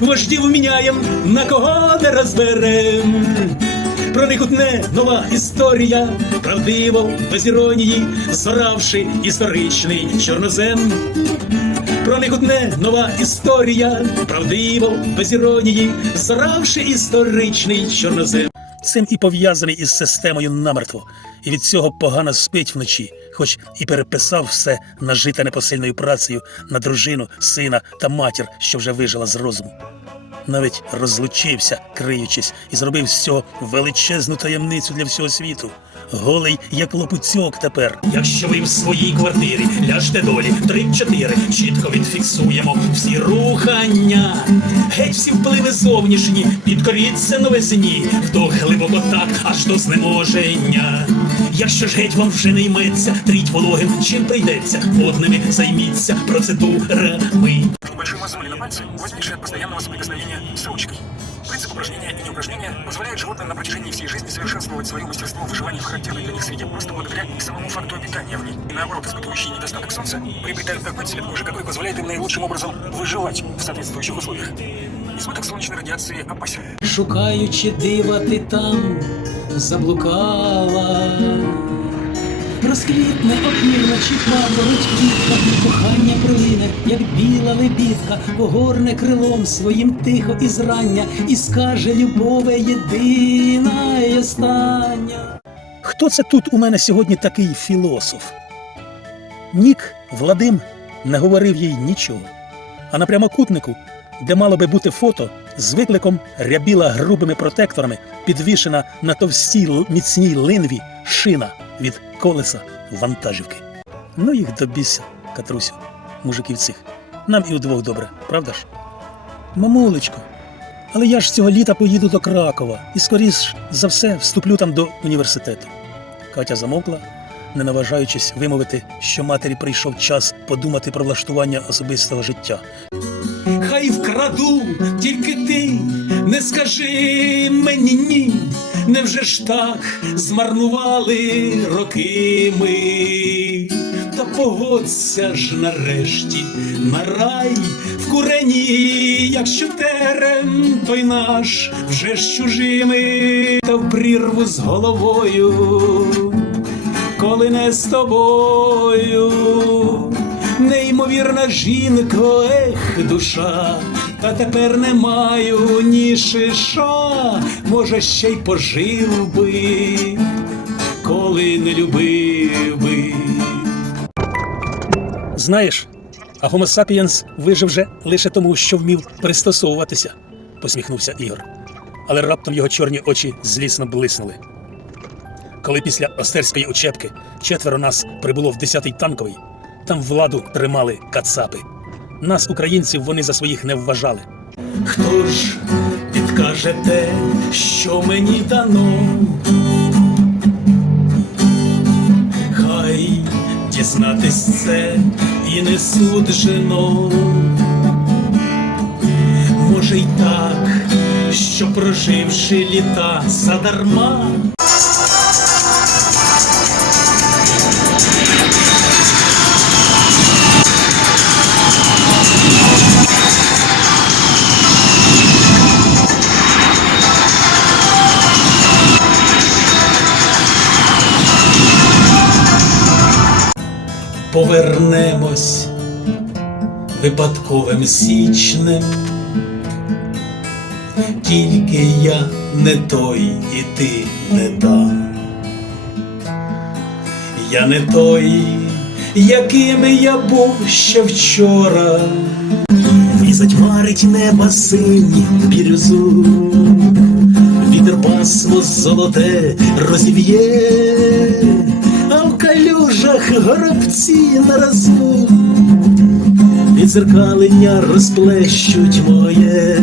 вождів міняєм, на кого не розберем. Про них утне нова історія, правдиво, без іронії, зоравши історичний чорнозем. Про них одне нова історія, правдиво, без іронії, зоравши історичний чорнозем. Цим і пов'язаний із системою намертво, і від цього погано спить вночі, хоч і переписав все нажите непосильною працею на дружину, сина та матір, що вже вижила з розуму. Навіть розлучився, криючись, і зробив з цього величезну таємницю для всього світу. Голий, як лопуцьок тепер. Якщо ви в своїй квартирі ляжте долі, три-чотири, чітко відфіксуємо всі рухання. Геть всі впливи зовнішні, підкоріться новизні, вдох глибоко так, аж до знеможення. Якщо ж геть вам вже не йметься, тріть вологим, чим прийдеться, водними займіться процедурами. Небольшие мозоли на пальце, возникшие от постоянного соприкосновения с ручкой. Принцип упражнения и неупражнения позволяет животным на протяжении всей жизни совершенствовать свое мастерство выживания в характерной для них среде просто благодаря самому факту обитания в ней. И наоборот, испытывающие недостаток солнца приобретают такой цвет кожи, какой позволяет им наилучшим образом выживать в соответствующих условиях. Избыток солнечной радиации опасен. Шукаючи дива, ти там заблукала. Розквітне опівночі пагорить квітка, кохання пролине, як біла лебідка, погорне крилом своїм тихо і зрання, і скаже любове єдина і остання. Хто це тут у мене сьогодні такий філософ? Нік Владим не говорив їй нічого. А на прямокутнику, де мало би бути фото, з викликом рябіла грубими протекторами, підвішена на товстій міцній линві шина від колеса вантажівки. Ну їх до біса, Катрусю, мужиків цих. Нам і удвох добре, правда ж? Мамулечко, але я ж цього літа поїду до Кракова і скоріш за все вступлю там до університету. Катя замовкла, не наважаючись вимовити, що матері прийшов час подумати про влаштування особистого життя. Хай вкраду, тільки ти не скажи мені ні. Невже ж так змарнували роки ми? Погодься ж нарешті на рай в курені, якщо терем той наш вже ж чужими, та в прірву з головою коли не з тобою. Неймовірна жінко, ех, душа, та тепер не маю ні шиша, може, ще й пожив би, коли не любив Знаєш, а Homo sapiens вижив же лише тому, що вмів пристосовуватися, посміхнувся Ігор. Але раптом його чорні очі злісно блиснули. Коли після Остерської учебки четверо нас прибуло в 10-й танковий, там владу тримали кацапи. Нас, українців, вони за своїх не вважали. Хто ж підкаже те, що мені дано? Дізнатись це і не суджено. Може й так, що проживши літа задарма. Повернемось випадковим січнем. Тільки я не той, і ти не та. Я не той, яким я був ще вчора. І затьмарить неба сині бірюзу, вітер пасмо золоте розів'є, калюжах горобці і зеркалення розплещуть моє.